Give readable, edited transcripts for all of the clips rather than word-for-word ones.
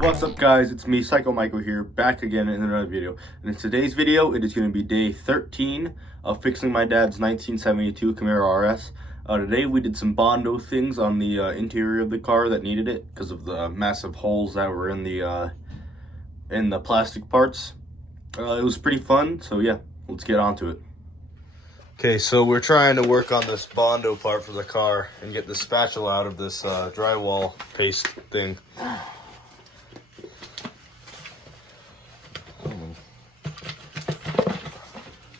What's up guys, it's me, Psycho Michael here, back again in another video. And in today's video, it is going to be day 13 of fixing my dad's 1972 Camaro RS. Today we did some Bondo things on the interior of the car that needed it because of the massive holes that were in the plastic parts. It was pretty fun, so yeah, let's get on to it. Okay, so we're trying to work on this Bondo part for the car and get the spatula out of this drywall paste thing.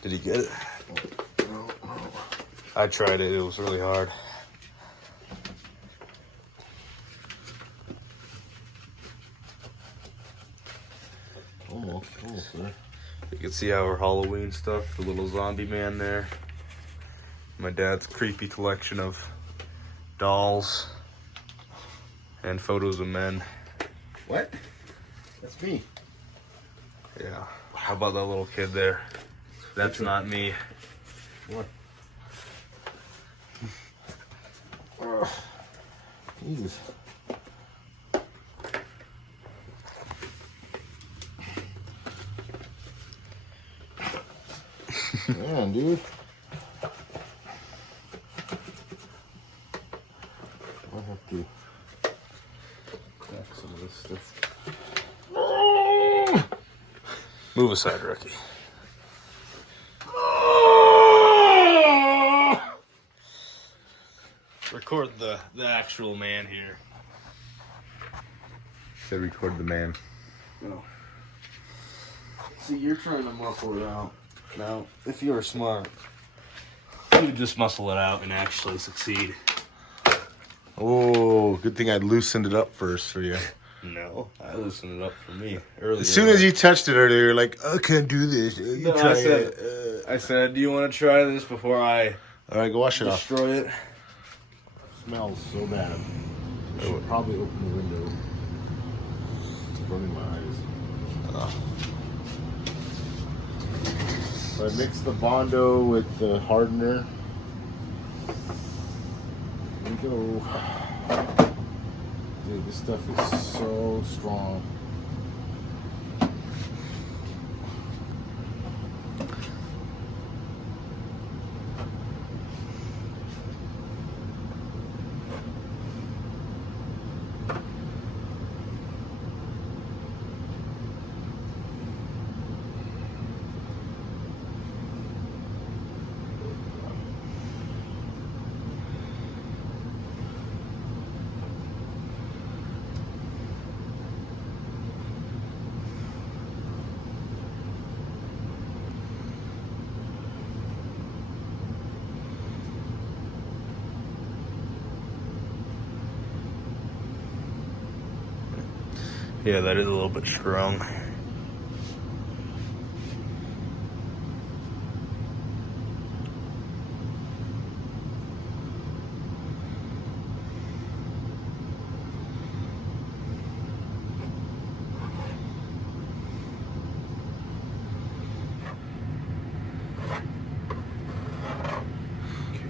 Did he get it? No. I tried it. It was really hard. Almost there. You can see our Halloween stuff. The little zombie man there. My dad's creepy collection of dolls and photos of men. What? That's me. Yeah. How about that little kid there? That's not me. What? Oh, Jesus. Man, dude. I'll have to crack some of this stuff. Move aside, Ricky. Record the actual man here. Said record the man. No. See, you're trying to muscle it out. Now, if you were smart, you would just muscle it out and actually succeed. Oh, good thing I loosened it up first for you. No, I loosened it up for me earlier. As soon as you touched it earlier, you're like, I can't do this. You try I said, do you want to try this before I all right, go wash it off. destroy it? Smells so bad. I should probably open the window. It's burning my eyes. So I mixed the Bondo with the hardener. Here we go. Dude, this stuff is so strong. Yeah, that is a little bit strong.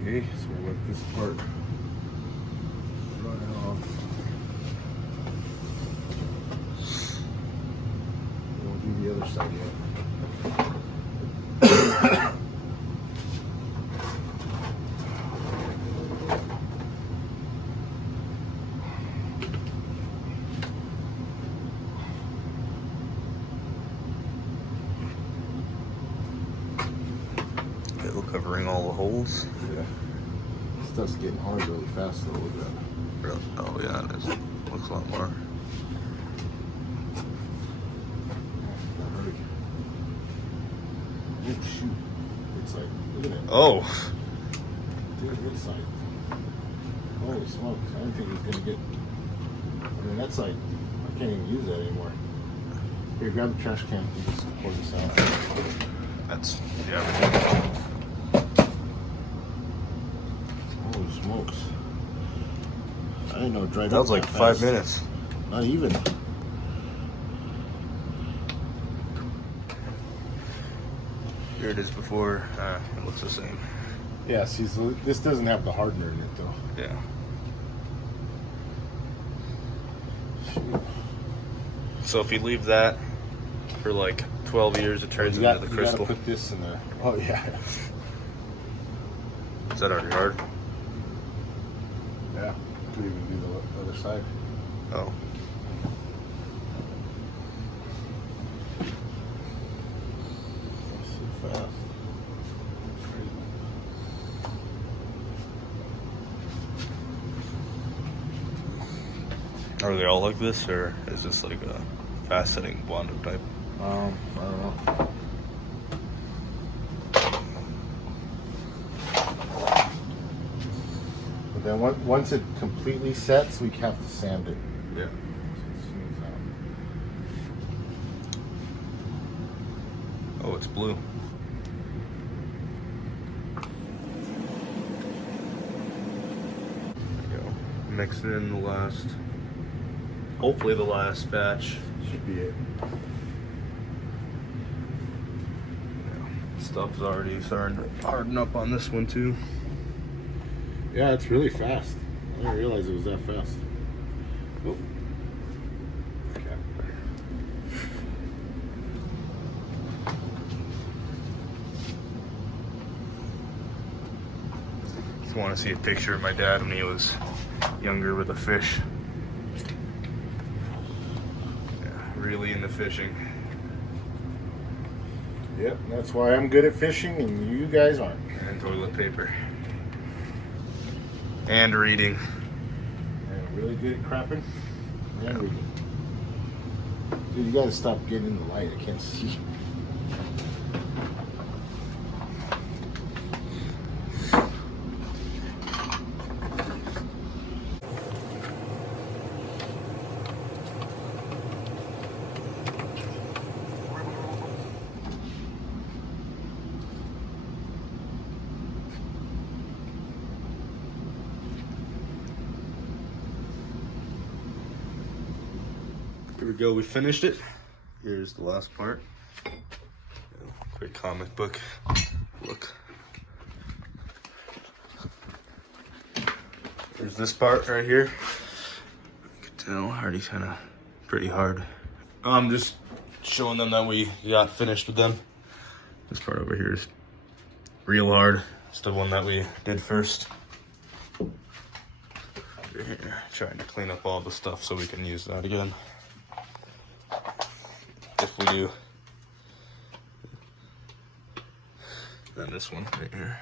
Okay, so we'll let this part run off. We'll do the other side yet. It'll covering all the holes. Yeah. This stuff's getting hard really fast though. Look at that. Really? Oh yeah, it is. Looks a lot more. Oh shoot. It's like, look at it. Oh. Dude, good side. Holy smokes. I didn't think he was gonna get, I mean that side, I can't even use that anymore. Here, grab the trash can and just pour this out. That's, yeah. Holy smokes. I didn't know it dried up. That was like 5 minutes. Not even. Here it is before. It looks the same. Yeah, see, so this doesn't have the hardener in it though. Yeah. So if you leave that for like 12 years, it turns into the crystal. You gotta put this in there. Oh yeah. Is that already hard? Yeah. Could even do the other side. Oh. That's so fast. Are they all like this, or is this like a fast-setting Bondo type? I don't know. But then once it completely sets, we have to sand it. Yeah. So it smooths out. Oh, it's blue. There you go. Mixing in the last, hopefully the last batch. Should be it. Stuff's already starting to harden up on this one too. Yeah, it's really fast. I didn't realize it was that fast. Oh. Okay. Just want to see a picture of my dad when he was younger with a fish. Yeah, really into fishing. Yep, that's why I'm good at fishing and you guys aren't. And toilet paper. And reading. And really good at crapping and reading. Dude, you gotta stop getting in the light. I can't see. Here we go, we finished it. Here's the last part. Quick comic book look. There's this part right here. You can tell already kind of pretty hard. I'm just showing them that we got finished with them. This part over here is real hard. It's the one that we did first. Here, trying to clean up all the stuff so we can use that again. If we do. Then this one right here,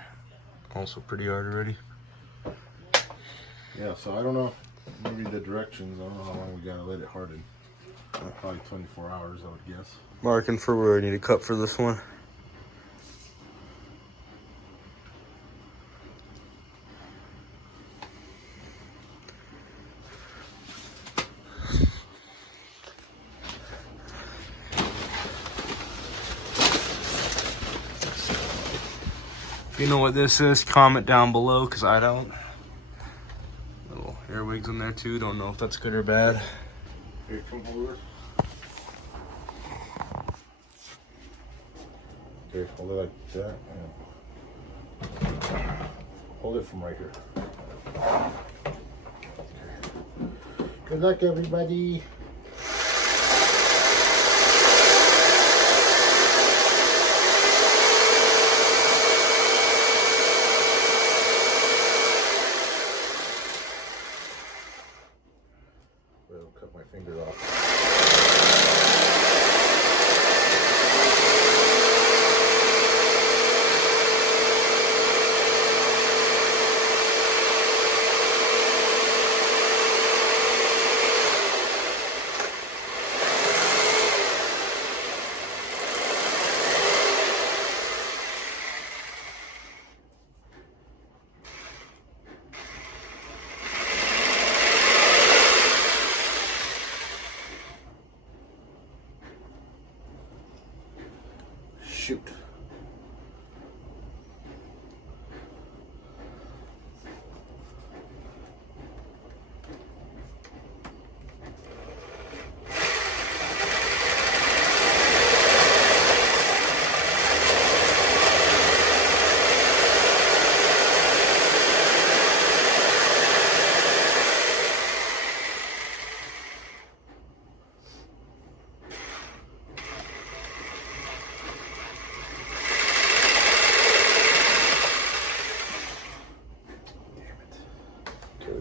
also pretty hard already. Yeah, so I don't know. Maybe the directions. I don't know how long we gotta let it harden. Probably 24 hours, I would guess. Marking for where I need a cup for this one. If you know what this is, comment down below, because I don't. Little earwigs in there too. Don't know if that's good or bad. Here, come over. Here, hold it like that. And hold it from right here. Good luck, everybody. I'll cut my finger off.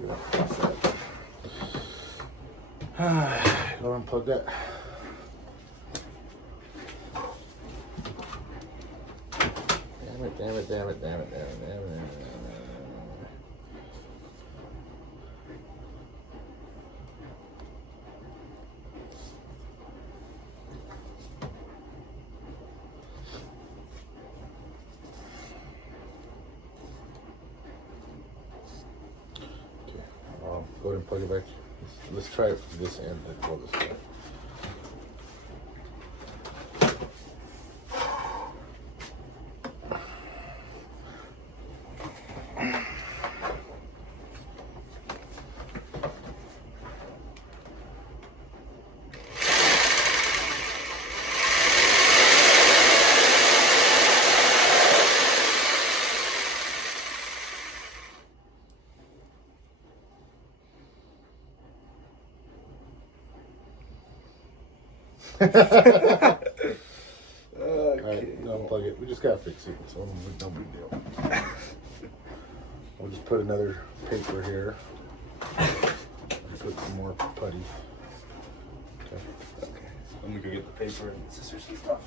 gonna fix that. Go unplug that. Damn it. Go ahead and plug it back. Let's try it from this end and pull this way. Okay. Alright, unplug it. We just gotta fix it, so no big deal. We'll just put another paper here. And put some more putty. Okay. Let me go get the paper and scissors and stuff.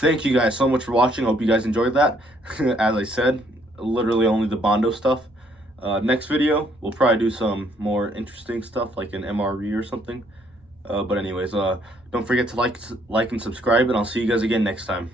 Thank you guys so much for watching. I hope you guys enjoyed that. As I said, literally only the Bondo stuff. Next video, we'll probably do some more interesting stuff like an MRE or something. But anyways, don't forget to like and subscribe, and I'll see you guys again next time.